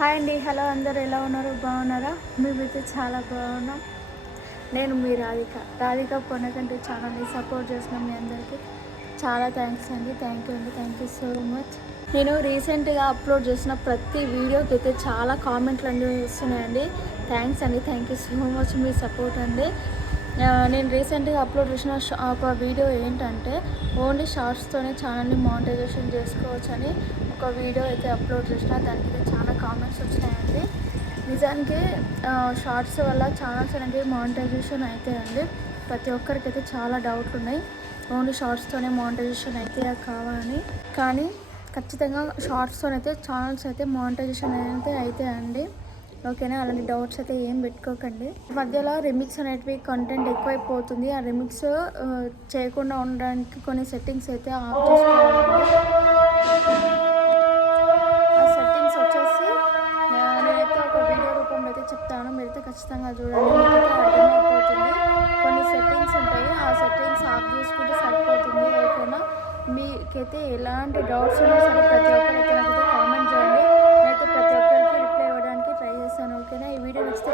Hi అండి hello అందరు ఎలా ఉన్నారు? బాగున్నారా? మేమైతే చాలా బాగున్నాం. నేను మీ రాధిక. రాధిక పొన్నకంటే ఛానల్ని సపోర్ట్ చేసిన మీ అందరికీ. చాలా థ్యాంక్స్ అండి. థ్యాంక్ యూ అండి. Thank you so much. నేను రీసెంట్గా అప్లోడ్ చేసిన ప్రతి వీడియోకి అయితే చాలా కామెంట్లు అనేవి వస్తున్నాయండి. థ్యాంక్స్ అండి. థ్యాంక్ యూ సో మచ్ మీ సపోర్ట్ అండి. నేను రీసెంట్గా అప్లోడ్ చేసిన ఒక వీడియో ఏంటంటే ఓన్లీ షార్ట్స్తోనే ఛానల్ని మానిటైజేషన్ చేసుకోవచ్చు అని ఒక వీడియో అయితే అప్లోడ్ చేసిన. దానికి చాలా కామెంట్స్ వచ్చినాయండి. నిజానికి షార్ట్స్ వల్ల ఛానల్స్ అనేవి మానిటైజేషన్ అవుతాయండి ప్రతి ఒక్కరికి అయితే చాలా డౌట్లు ఉన్నాయి. ఓన్లీ షార్ట్స్తోనే మానిటైజేషన్ అయితే కావాలని కానీ ఖచ్చితంగా షార్ట్స్తోనైతే ఛానల్స్ అయితే మానిటైజేషన్ అయితే అవుతాయండి ఓకేనా? అలాంటి డౌట్స్ అయితే ఏం పెట్టుకోకండి. మధ్యలో రిమిక్స్ అనేటివి కంటెంట్ ఎక్కువైపోతుంది. ఆ రిమిక్స్ చేయకుండా ఉండడానికి కొన్ని సెట్టింగ్స్ అయితే ఆఫ్ చేసుకోవాలండి ఆ సెట్టింగ్స్ వచ్చేసి నేనైతే ఒక వీడియో రూపంలో అయితే చెప్తాను. మీరైతే ఖచ్చితంగా చూడండి. అర్థమైపోతుంది. కొన్ని సెట్టింగ్స్ ఉంటాయి. ఆ సెట్టింగ్స్ ఆఫ్ చేసుకుంటే సరిపోతుంది. ఓకేనా? మీకైతే ఎలాంటి డౌట్స్ ఉన్నా సరే ಓಕೆನಾ ಈ ವಿಡಿಯೋ ಇಷ್ಟ